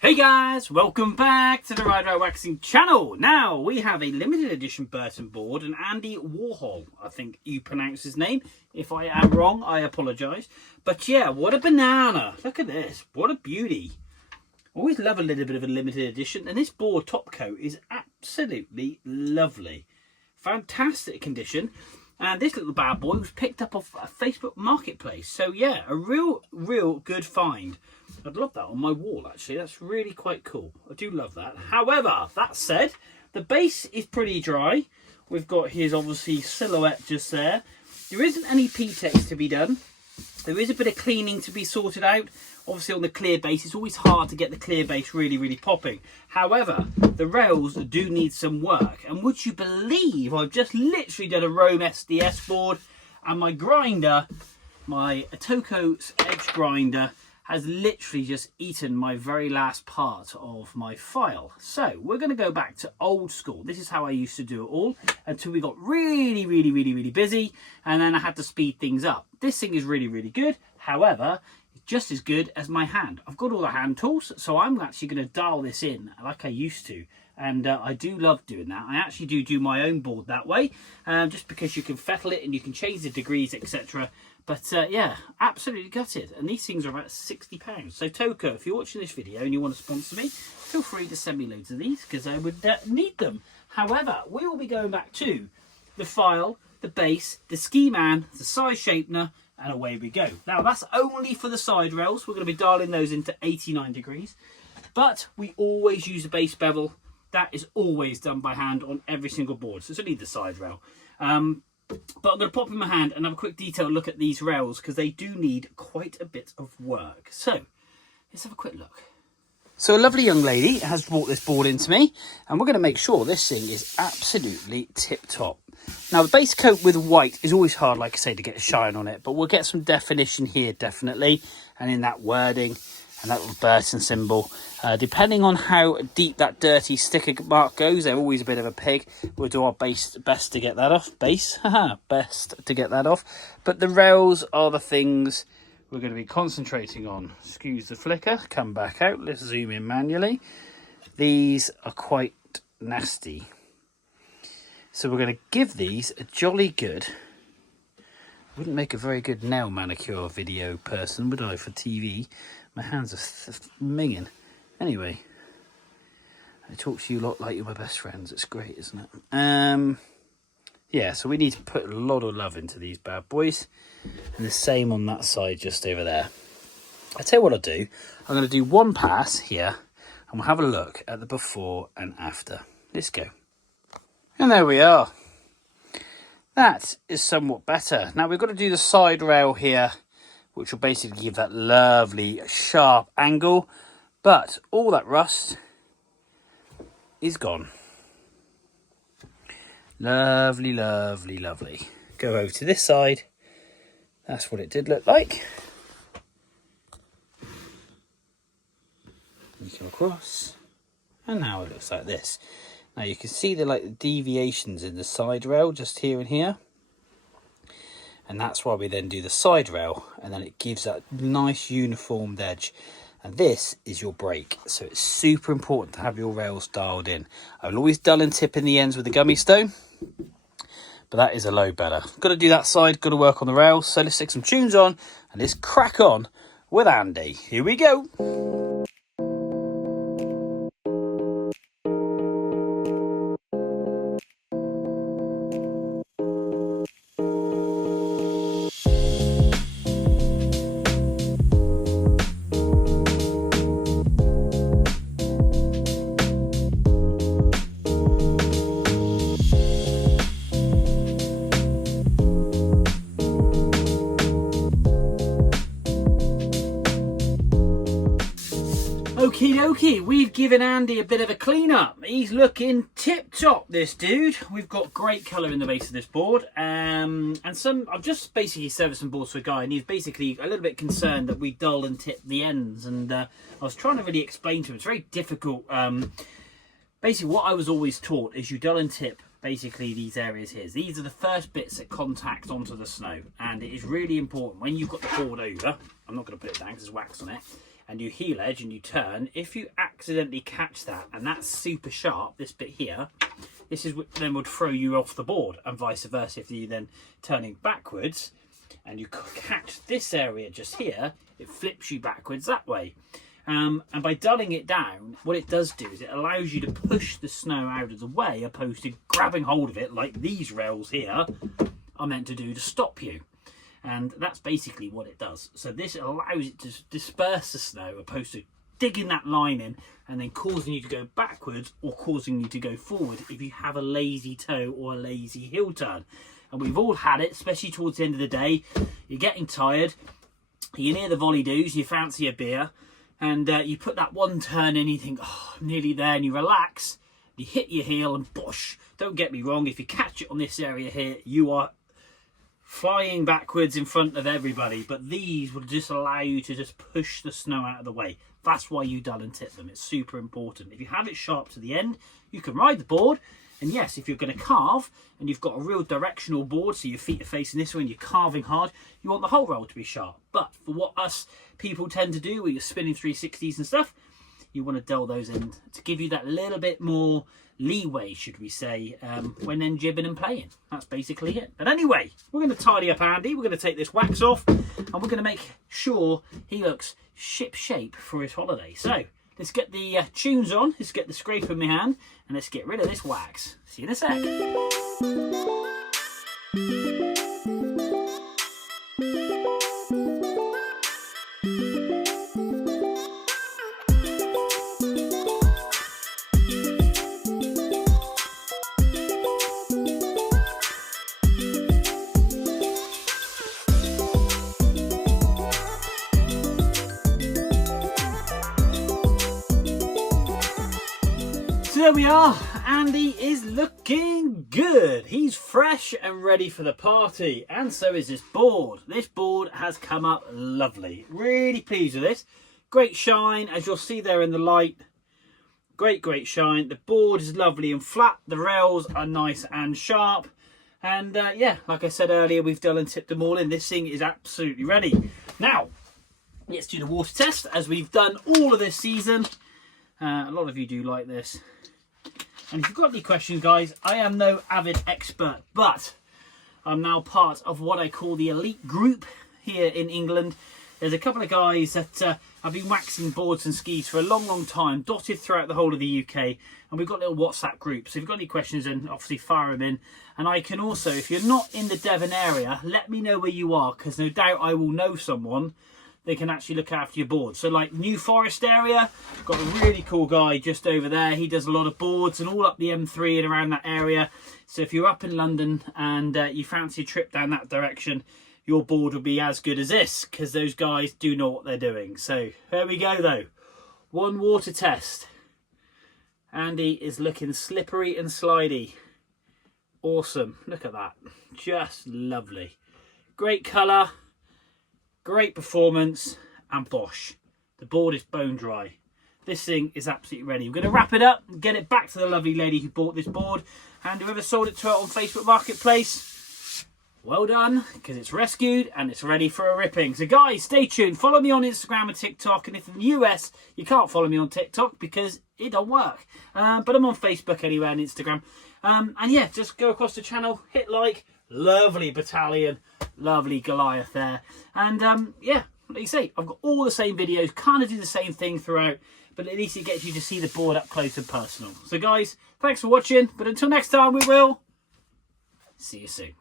Hey guys, welcome back to the Ride Right Waxing channel. Now we have a limited edition Burton board and Andy Warhol, I think you pronounce his name. If I am wrong, I apologise. But yeah, what a banana. Look at this, what a beauty. Always love a little bit of a limited edition, and this board top coat is absolutely lovely. Fantastic condition. And this little bad boy was picked up off a Facebook marketplace. So yeah, a real good find. I'd love that on my wall, actually. That's really quite cool. I do love that. However, that said, the base is pretty dry. We've got his, obviously, silhouette just there. There isn't any P-Tex to be done. There is a bit of cleaning to be sorted out. Obviously, on the clear base, it's always hard to get the clear base really popping. However, the rails do need some work. And would you believe I've just literally done a Rome SDS board, and my grinder, my Toko's edge grinder, has literally just eaten my very last part of my file. So we're going to go back to old school. This is how I used to do it all until we got really busy, and then I had to speed things up. This thing is really good. However, it's just as good as my hand. I've got all the hand tools, so I'm actually going to dial this in like I used to. And I do love doing that. I actually do my own board that way, just because you can fettle it and you can change the degrees, etc. But yeah, absolutely gutted. And these things are about £60. So Toko, if you're watching this video and you want to sponsor me, feel free to send me loads of these because I would need them. However, we will be going back to the file, the base, the ski man, the size shapener, and away we go. Now that's only for the side rails. We're going to be dialing those into 89 degrees. But we always use a base bevel. That is always done by hand on every single board. So it's only the side rail. But I'm going to pop in my hand and have a quick detailed look at these rails because they do need quite a bit of work. So let's have a quick look. So a lovely young lady has brought this board into me, and we're going to make sure this thing is absolutely tip-top. Now the base coat with white is always hard, like I say, to get a shine on it, but we'll get some definition here definitely, and in that wording and that little Burton symbol. Depending on how deep that dirty sticker mark goes, they're always a bit of a pig. We'll do our best to get that off. Best to get that off. But the rails are the things we're going to be concentrating on. Excuse the flicker, come back out. Let's zoom in manually. These are quite nasty. So we're going to give these a jolly good. Wouldn't make a very good nail manicure video person, would I, for TV? My hands are minging. Anyway, I talk to you a lot like you're my best friends. It's great, isn't it? Yeah, so we need to put a lot of love into these bad boys. And the same on that side just over there. I'll tell you what I'll do. I'm going to do one pass here, and we'll have a look at the before and after. Let's go. And there we are. That is somewhat better. Now we've got to do the side rail here, which will basically give that lovely sharp angle. But all that rust is gone. Lovely. Go over to this side. That's what it did look like. You come across. And now it looks like this. Now you can see the deviations in the side rail just here and here. And that's why we then do the side rail, and then it gives that nice uniformed edge. And this is your brake, so it's super important to have your rails dialed in. I will always dull and tip in the ends with the gummy stone, but that is a load better. Got to do that side, got to work on the rails. So let's stick some tunes on and let's crack on with Andy. Here we go. Okie dokie, we've given Andy a bit of a clean up. He's looking tip top, this dude. We've got great colour in the base of this board. And I've just basically serviced some boards for a guy, and he's basically a little bit concerned that we dull and tip the ends. And I was trying to really explain to him, it's very difficult. Basically what I was always taught is you dull and tip basically these areas here. These are the first bits that contact onto the snow, and it is really important when you've got the board over. I'm not going to put it down because there's wax on it. and you heel edge and you turn, if you accidentally catch that and that's super sharp, this bit here, this is what then would throw you off the board, and vice versa. If you then turning backwards and you catch this area just here, it flips you backwards that way. And by dulling it down, what it does do is it allows you to push the snow out of the way, opposed to grabbing hold of it like these rails here are meant to do to stop you. And that's basically what it does. So this allows it to disperse the snow, opposed to digging that line in and then causing you to go backwards or causing you to go forward if you have a lazy toe or a lazy heel turn. And we've all had it, especially towards the end of the day. You're getting tired, you're near the volley doos, you fancy a beer, and you put that one turn in, you think, oh, I'm nearly there, and you relax, you hit your heel and bosh. Don't get me wrong, if you catch it on this area here, you are flying backwards in front of everybody, but these will just allow you to just push the snow out of the way. That's why you dull and tip them. It's super important. If you have it sharp to the end, you can ride the board. And yes, if you're going to carve and you've got a real directional board, so your feet are facing this way and you're carving hard, you want the whole roll to be sharp. But for what us people tend to do, where you're spinning 360s and stuff, you want to dull those in to give you that little bit more leeway, should we say, when then jibbing and playing. That's basically it. But anyway, we're going to tidy up Andy. We're going to take this wax off and we're going to make sure he looks ship shape for his holiday. So let's get the tunes on, let's get the scraper in my hand, and let's get rid of this wax. See you in a sec. So there we are, Andy is looking good. He's fresh and ready for the party, and so is this board. This board has come up lovely. Really pleased with this. Great shine, as you'll see there in the light. Great shine. The board is lovely and flat. The rails are nice and sharp. And yeah, like I said earlier, we've done and tipped them all in. This thing is absolutely ready. Now, let's do the water test, as we've done all of this season. A lot of you do like this. And if you've got any questions, guys, I am no avid expert, but I'm now part of what I call the elite group here in England. There's a couple of guys that have been waxing boards and skis for a long time, dotted throughout the whole of the UK. And we've got little WhatsApp groups. So if you've got any questions, then obviously fire them in. And I can also, if you're not in the Devon area, let me know where you are, because no doubt I will know someone. They can actually look after your board. So like New Forest area, got a really cool guy just over there. He does a lot of boards and all up the M3 and around that area. So if you're up in London and you fancy a trip down that direction, your board will be as good as this, because those guys do know what they're doing. So here we go though. One water test. Andy is looking slippery and slidey. Awesome. Look at that. Just lovely. Great colour. Great performance, and bosh, the board is bone dry. This thing is absolutely ready. We're going to wrap it up and get it back to the lovely lady who bought this board, and whoever sold it to her on Facebook Marketplace, well done, because it's rescued and it's ready for a ripping. So guys, stay tuned. Follow me on Instagram and TikTok, and if in the US, you can't follow me on TikTok because it don't work. But I'm on Facebook anyway and Instagram. And yeah, just go across the channel, hit like. Lovely battalion, lovely Goliath there. And yeah, like you say, I've got all the same videos, kind of do the same thing throughout, but at least it gets you to see the board up close and personal. So guys, thanks for watching, but until next time, we will see you soon.